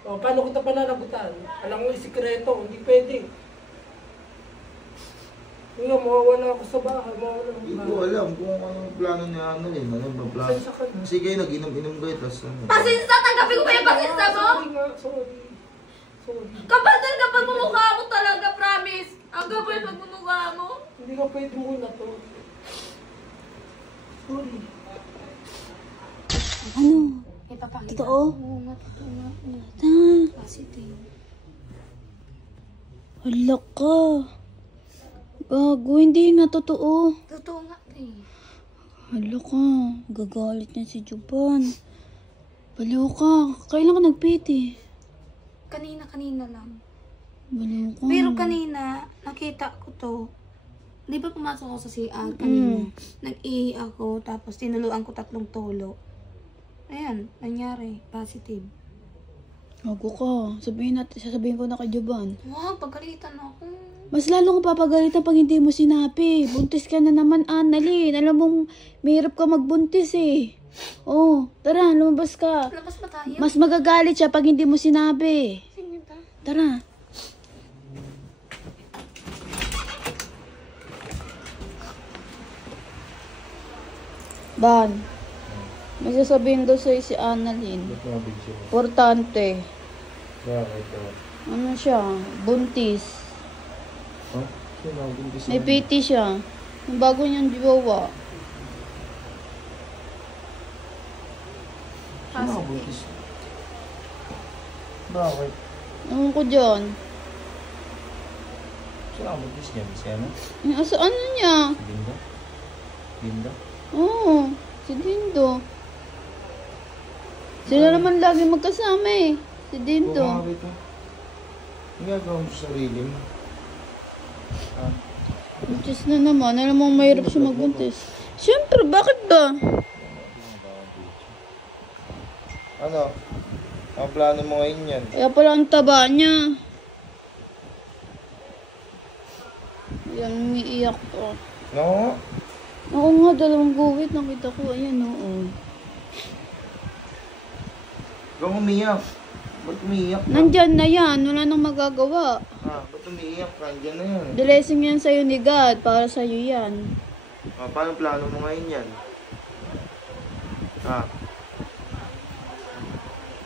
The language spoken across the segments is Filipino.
O, paano kita pananagutan? Alam mo, isikreto, hindi pwede. Nga, mawawala ako sa bahay, mawawala ako. Hindi ko alam kung anong plano niya Annalyn. Ano ba plano? Pasensya ka na. Sige, nag-inom-inom kayo, tapos ano. Pasinsa, tanggapin ko ba yung pasinsa mo? Sorry nga, sorry. Kapal talaga pagmumukha mo talaga, promise. Ang gabay pagmumukha mo. Hindi ka pwede muna to. Sorry. Ano? Ipapakita. Totoo? Oo nga, totoo nga. Positive. Hala ka. Gago, hindi nga totoo. Totoo nga eh. Hala ka. Gagalit na si Juban. Baliw ka. Kailan ka nagpiti? Kanina lang. Baliw ka. Pero kanina, nakita ko to. Di ba pumasok ako sa CR kanina? Nag-ihi ako, tapos tinuluan ko 3 tulo. Ayan, nangyari. Positive. Gago ka. Sasabihin ko na kay Juban. Wow, pagkalitan ako. Mas lalo kong papagalitan pag hindi mo sinabi. Buntis ka na naman, Annalyn. Alam mo, mahirap ka magbuntis eh. Oh, tara, lumabas ka. Labas ba tayo? Mas magagalit siya pag hindi mo sinabi. Sige ta. Tara. Ban, may sasabihin daw sa'yo si Annalyn. Ba't mabig siya? Importante. Bakit? Ano siya? Buntis. Ha? Sino ang buntis May na? PT siya. Yung bago niyang jowa. Sino ang buntis? Bakit? Ewan ko dyan. Sino ang buntis niya? Si ano? Sa ano niya? Si Linda? Linda? Oo, si Dindo. Sila naman lagi magkasama eh. Si Dindo. Bakit ito? Ang gagawin mo sa sarili mo? Ha? Buntis na naman. Alam mo, mahirap siya magbuntis. Siyempre, bakit ba? Ano? Ang plano mo ngayon yan? Kaya pala ang taba niya. Yan, umiiyak ko. No? Oo nga, 2 guhit. Nakita ko. Ayan, oo. Huwag umiyak. Ba't umiiyak ka? Nandyan na yan. Wala nang magagawa. Ha? Ba't umiiyak ka? Andiyan na yan. Blessing yan sa'yo ni God. Para sa'yo yan. Paano plano mo ngayon yan? Ha?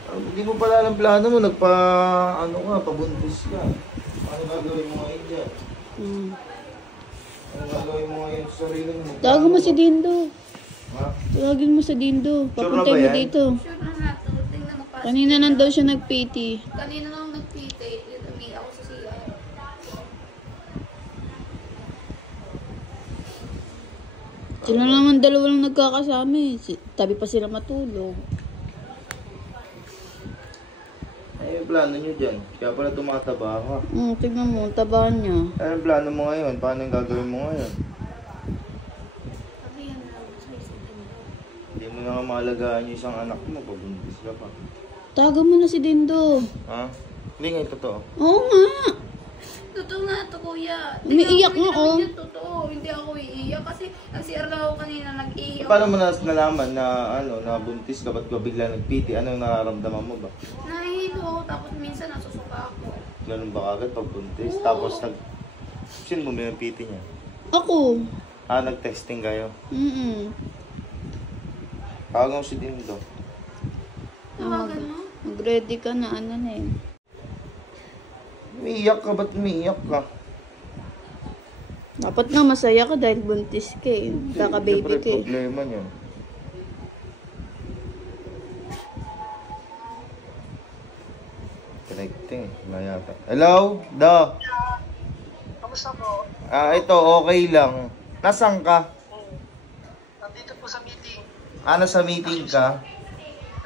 Hindi mo pala alam plano mo. Pabuntis ka. Paano gagawin mo ngayon dyan? Ano gagawin mo ngayon sa sarili mo? Tawagin mo si Dindo. Ha? Tawagin mo si Dindo. Sure na Papuntay ba mo yan? dito. Sure na nga to. Tingnan mo pa. Kanina nang daw siya nag-PT. Kanina lang ako nagpite. Umi ako sa CR. Sila naman 2 lang nagkakasama eh. Tabi pa sila matulog. Ano yung plano nyo dyan? Kaya pala tumataba ka. Tignan mo, ang taba niya. Ano yung plano mo ngayon? Paano yung gagawin mo ngayon? Sabi yan lang sa isang Hindi mo na nga maalagaan yung isang anak mo. Pabuntis ka pa. Tago mo na si Dindo. Ha? Hindi nga yung totoo. Oo nga. Totoo nga to, kuya. Umiiyak nga, oh. Totoo, hindi ako iiyak kasi ang CR lang ako kanina nag-iiyak. Paano mo nalaman na na buntis ka? Ba't ka bigla nag-PT? Anong nararamdaman mo ba? Nahihilo, tapos minsan nasusuka ako. Ganun ba agad pag buntis? Oo. Tapos sino bumili ng PT niya? Ako. Nag-testing kayo? Tawagan mo si Dindo. Tawagan mo? Mag-ready ka na, ano na eh. Umiiyak ka, ba't umiiyak ka? Dapat nga masaya ka dahil buntis ka eh. Kaka-baby ka eh. Problema niya. Connecting, wala yata. Hello? Da? Kamusta po? Ito, okay lang. Nasaan ka? Nandito po sa meeting. Sa meeting ka?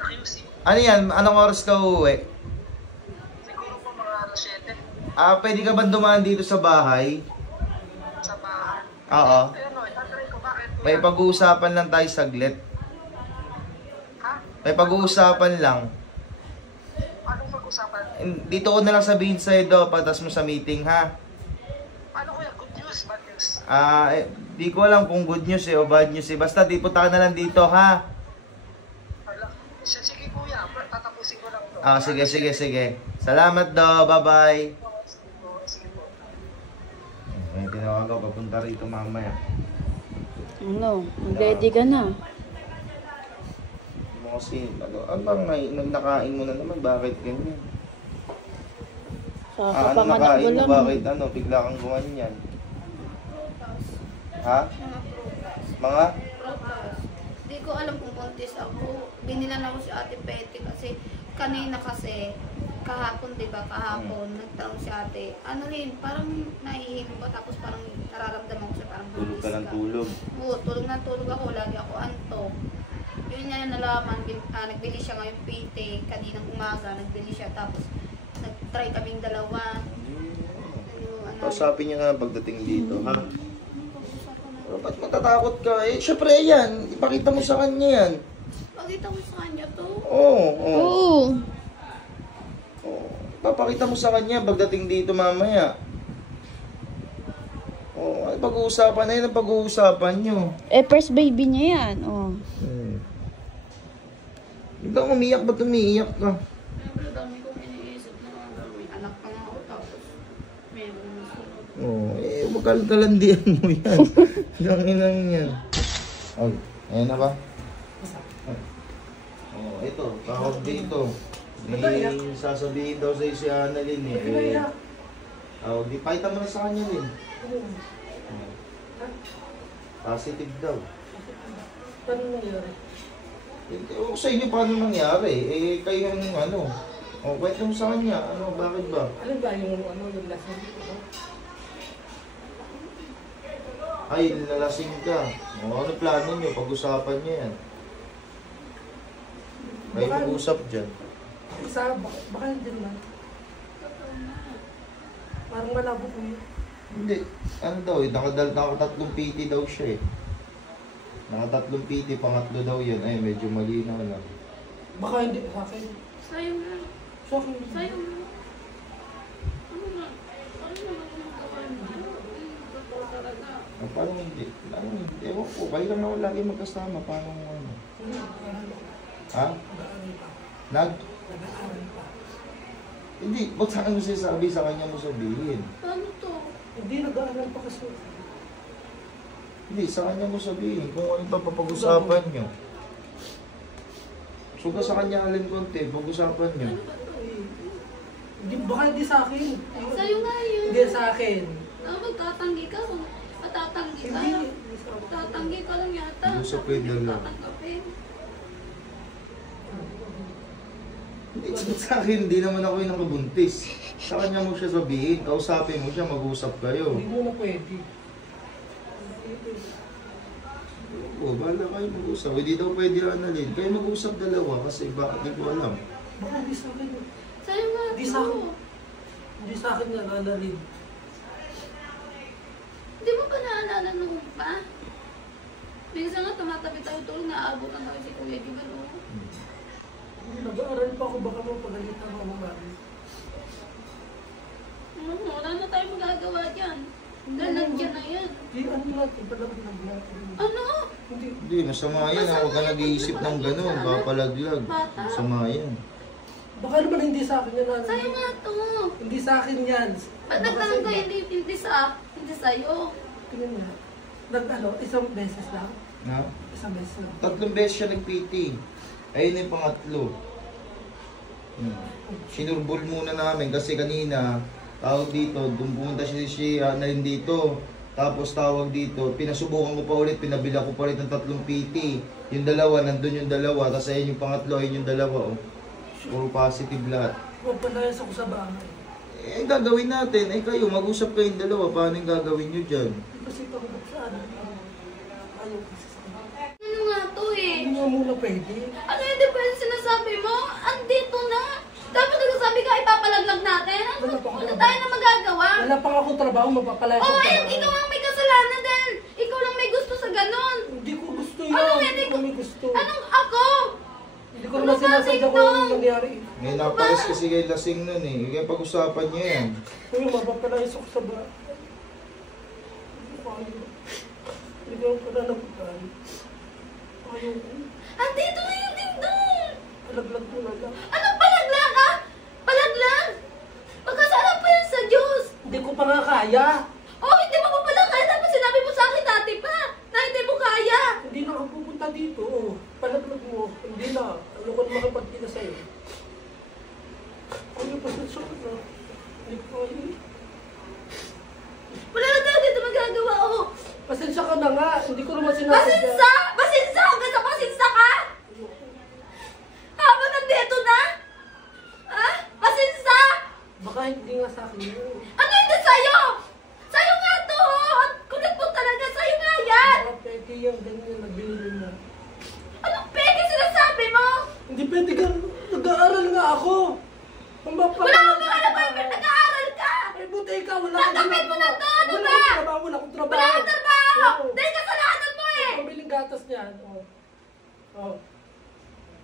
QC. Ano yan? Anong oras ka uuwi? Siguro po mga alas 7 Pwede ka ba dumaan dito sa bahay? sa bahay. Oo. Ayun o, itatry ko. Bakit? May pag-uusapan lang tayo saglit. Ha? May pag-uusapan lang. Anong pag-usapan? Dito ko na lang sabihin sa'yo do, patas mo sa meeting ha. Ano kuya? Good news? Bad news? Di ko alam kung good news o bad news eh. Basta di punta ka na lang dito ha. Wala. Sige kuya, tatapusin ko lang to. Sige, sige, sige. Salamat daw. Bye-bye. May tinawag ako. Papunta rito mamaya. Ano? Ready ka na? Kasi, ano bang nakain mo na naman? Bakit ganyan? Ano Kakapanganak nakain ko mo? lang. Bakit bigla kang gumanyan? Ha? Mga? Hindi ko alam kung buntis ako. Binilan ako si Ate Petty kasi kanina kasi kahapon, di ba, kahapon, nagtanong si ate, ano rin, parang nahihimo ba, tapos parang nararamdaman ko siya, parang Tulog buntis ka ng tulog. Oo, tulog na tulog ako, lagi ako antok. Yun nga yung nalaman, nagbili siya ngayong PT, kaninang umaga, nagbili siya, tapos nag-try kaming dalawa. Kausapin niya nga pagdating dito, ha? Pero ba't matatakot ka? Syempre yan, ipakita mo sa kanya yan. Pakita mo sa kanya to. Oo. Oo. Papakita mo sa kanya pagdating dito mamaya. Ay pag-uusapan na yun ang pag-uusapan nyo. First baby niya yan. Oh. Hindi ka umiyak, ba't umiiyak ka? Ang dami kong iniisip na may anak pa nga ako, tapos meron na sunod. Huwag kalandian mo yan. Lang yan. Ayan na ba? Ito, tawag dito. May sasabihin daw sa'yo si Annalyn di pakita mo na sa kanya din. Positive daw. Paano nangyari? Ewan ko sa inyo paano nangyari. Kayo yung kwento mo sa kanya. Bakit ba? Ano ba yung lasing ko? Ay, nalasing ka. Ano plano nyo? Pag-usapan nyo yan. Kayo mag-usap dyan. Baka hindi naman. Parang malabo ko yun. Hindi. Ano daw nakatatlong PT daw siya Nakatatlong PT, pangatlo daw yun. Medyo malinaw lang. Baka hindi sa akin. Sa'yo nga. Sa akin. Sa'yo nga. Ano nga? Ano nga magawa mo? Paano hindi? Ewan ko. Kayo lang naman lagi magkasama. Paano Ha? Hindi. Ba't saan mo sabi sa kanya mo sabihin? Paano to? Hindi nag-aaral pa kasi. Hindi, sa kanya mo sabihin kung ano ba papag-usapan nyo. So ka sa kanya alin konti, pag-usapan nyo. Baka hindi sa akin. Sa'yo nga yun. Hindi sa akin. Magtatanggi ka. Matatanggi ka. Hindi. Tatanggi ka lang yata. Usap kayo dalawa. Tatanggapin. Hindi, sa akin, hindi naman ako yung nakabuntis. Sa kanya mo siya sabihin, kausapin mo siya, mag-usap kayo. Hindi mo na pwede. Bahala kayo mag-usap. Hindi daw pwede Annalyn. Kayo mag-usap dalawa kasi bakit di ko alam. Baka hindi sa akin. Sa'yo nga Hindi to. sa akin. Hindi sa akin yan, Annalyn. Hindi mo pa naalala nung pa? Minsan nga tumatabi tayo tulog, naaabutan kami si Kuya Jugal. Nag-aaral pa ako, baka mapagalitan ako mami. Wala na tayo magagawa dyan. Nandiyan na yan. Hindi, ano natin, palaglag natin. Ano? Hindi, masama yan. Huwag ka nag-iisip ng gano'n. Papalaglag. Masama yan. Baka naman hindi sa akin yan, Annalyn. Sa'yo nga to. Hindi sa akin yan. Ba't nagtanong ka hindi sa'yo? Tingnan nga. Isang beses lang. Ha? Isang beses lang. 3 beses siya nag-PT. Ayun na yung pangatlo. Sinurbol muna namin kasi kanina, tawag dito, pumunta si Annalyn dito. Tapos tawag dito, pinasubukan ko pa ulit, pinabila ko pa ulit ng 3 PT. Yung dalawa, nandun yung dalawa, tapos ayun yung pangatlo, ayun yung dalawa. Puro positive lahat. Papalayas ako sa bahay. Gagawin natin. Kayo, mag-usap kayong dalawa. Paano yung gagawin nyo dyan? Kasi takot sa ano. Ayaw kasi sa akin. Ano nga to eh? Hindi nga muna pwede. Ano yung depense sinasabi mo? Andito na. Dapat nagsasabi ka, ipapalaglag natin. Ano tayo na magagawa? Wala pa nga akong trabaho, mapapalayas Oo, ako sa ikaw ang may kasalanan dahil ikaw lang may gusto sa ganon. Hindi ko gusto yan. Ano, Hindi ko may gusto. Anong ako? Hindi ko naman sinasadya ko yung nangyari. May napalis kasi kay lasing nun Kaya pag-usapan nyo yan. Kuya, mapapalayas ako sa bahay. Hindi ko pala nabutan. Ayaw ko. Andito na yung dingdong. Palaglag ko na lang. Anong palaglag? kaya. Oh, hindi mo pa pala kaya. Dapat sinabi mo sa akin dati pa na hindi mo kaya. Hindi na ako pupunta dito. Palaglag mo. Hindi na. Ano ko na makapagkita sa'yo? Ano pa sa show na? Hindi ko kaya. Wala na tayo dito magagawa, oh. Pasensya ka na nga. Hindi ko naman sinabi. Pasinsa! Pasinsa! Hanggang sa pasinsa ka! Habang nandito na? Ha? Pasinsa! Baka hindi nga sa akin yun. Ano hindi sa'yo? Sa'yo nga to, oh! At kulit mo talaga, sa'yo nga yan! Baka pwede yung ganyan nagbinili mo. Anong peke sinasabi mo? Hindi pwede ka. Nag-aaral nga ako. Wala akong alam mo yung nag-aaral ka! Ay, buti ikaw. Wala Tatapin mo na to, ano Wala ba? akong trabaho. Wala akong trabaho. Wala kang trabaho! Oo. Dahil kasalanan mo eh! Pabiling gatas niyan. Oh. Oh.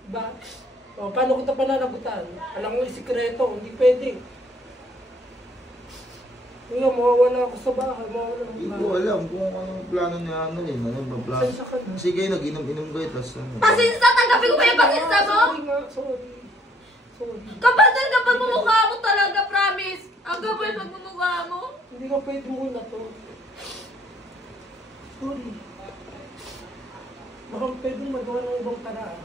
Diba? Oh, paano kita pananagutan? Alam mo yung sikreto. Hindi pwede. Nga, mawawala ako sa bahay. Mawawala ako Hindi sa ko bahay. alam kung anong plano ni Annalyn. Anong ba plano? Pasensya ka na. Sige, nag-inom-inom kayo. Tapos ano. Pasinsa! Tanggapin ko ba yung pasinsa mo? Sorry nga. Sorry. Sorry. Kapal na kapal mumukha mo talaga, promise! Ang kapal magmumukha mo? Hindi ka pwede muna to. Sorry. Baka pwede magawa ng ibang paraan.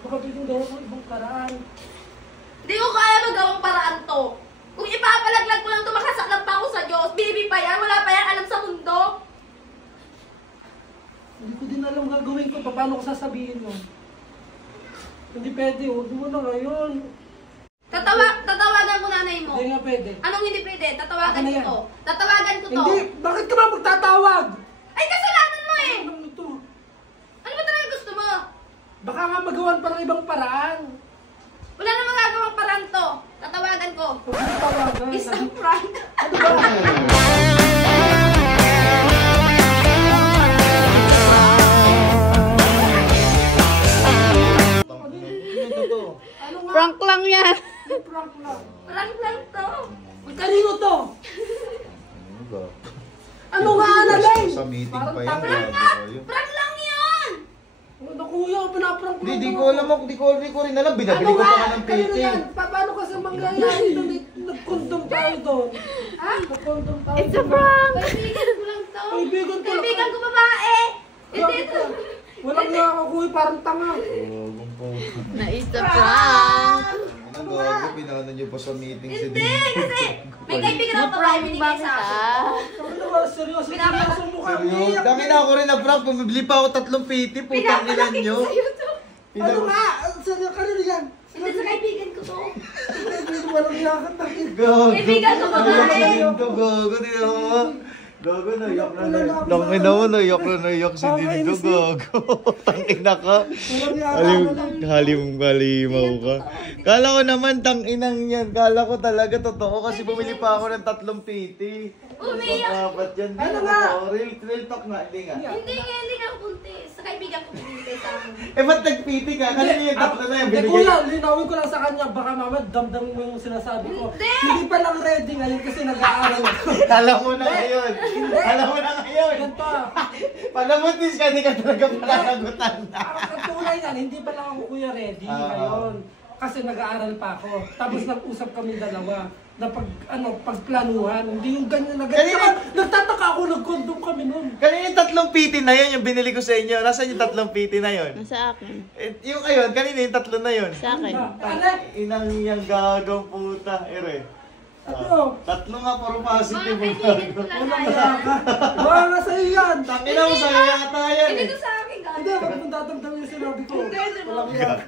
Baka pwede magawa ng ibang paraan. Hindi ko kaya magawang paraan to. Kung ipapalaglag mo lang to, makasaklang pa ako sa Diyos. Baby pa yan, wala pa yan alam sa mundo. Hindi ko din alam gagawin ko. Paano ko sasabihin mo? Hindi pwede. Huwag mo na ngayon. Tatawagan ko nanay mo. Hindi nga pwede. Anong hindi pwede? Tatawagan Ako na ko yan. to. Tatawagan ko to. Hindi! Bakit ka ba magtatawag? Ay, kasalanan mo eh! Ano ito? Ano ba talaga gusto mo? Baka nga magawan pa ng ibang paraan. Wala na magagawang parang to. Tatawagan ko. Huwag mo tawagan. Isang prank. Ano ba? Ano to? Ano nga? Prank lang yan. Prank lang. Prank lang to. Magkanino to? Ano ba? Ano nga, Annalyn? Sa meeting Parang pa yan. tama. grabe kayo. Prank lang yun! Ano kuya, pinaprank ko Hindi lang ko alam ako, di ko rin alam. Binabili Ano ko nga? pa nga ng Kanino PT. yan? Paano kasi mangyayari doon? Nag-condom tayo doon. Ha? Nag-condom tayo It's a doon. prank. Kaibigan ko lang to. Kaibigan ko lang. Kaibigan ko babae. Hindi Grabe ito. ka. Walang nga ako kuya, parang tanga. Oh, kung po. Na-is a prank. Ano gago, pinano nyo pa sa meeting si Hindi, kasi may kaibigan ako babae Na-prank binigay bakit sa akin. ah? Ano ba, seryoso? Seryoso mo ka. Seryo, umiiyak dami na ako rin na prank. Bumibili pa ako 3 PT. Putang ilan Pinapalaki nyo. ko sa'yo to. Ano nga? Seryo, kanino yan? Hindi sa kaibigan ko to. Walang iyakan tayo. Gago. Kaibigan ko babae. Gago na rin to, gago. Di ako. Gago, naiyak na naiyak. Tangin na mo, naiyak na naiyak si Dito. Gago. Tangin na ka. Walang iyakan. Halimaw ka. Kala ko naman tanginang yan. Kala ko talaga totoo kasi bumili pa ako ng 3 PT. Umiyak. Dapat yan. Ano nga? Real talk nga. Hindi nga. Hindi nga buntis. Sa kaibigan ko binigay sa akin. Eh, ba't nag-PT ka? Kanina yung 3 na yan. Hindi, Binigay. kuya, linawin ko lang sa kanya. Baka mamaya damdamin mo yung sinasabi ko. Hindi. Hindi pa lang ready ngayon kasi nag-aaral ako. Kala mo na ngayon. Kala mo na ngayon. Ganito. Palamutis ka, hindi ka talaga pananagutan. Ang tunay yan, hindi pa lang ako kuya ready ngayon. Kasi nag-aaral pa ako. Tapos nag-usap kami dalawa na pagplanuhan. Hindi yung ganyan na ganyan. Kanina- Saka, nagtataka ako, nag-condom kami nun. Kanina yung 3 PT na yun, yung binili ko sa inyo. Nasaan yung 3 PT na yun? Nasa akin. Eh, yung ayun, kanina yung 3 na yun. Sa akin. Ano? Inang yung gagawang puta. Ere. Ano? 3 nga, puro Mga positive yung kaibigan ko gagawin. lang yan. Baka na sa'yo yan. Tangina mo, sa'yo yata yan Hindi eh. to sa akin, gago. Hindi, wag mong dadamdamin yung sinabi ko. Hindi, hindi mo. Walang iyak.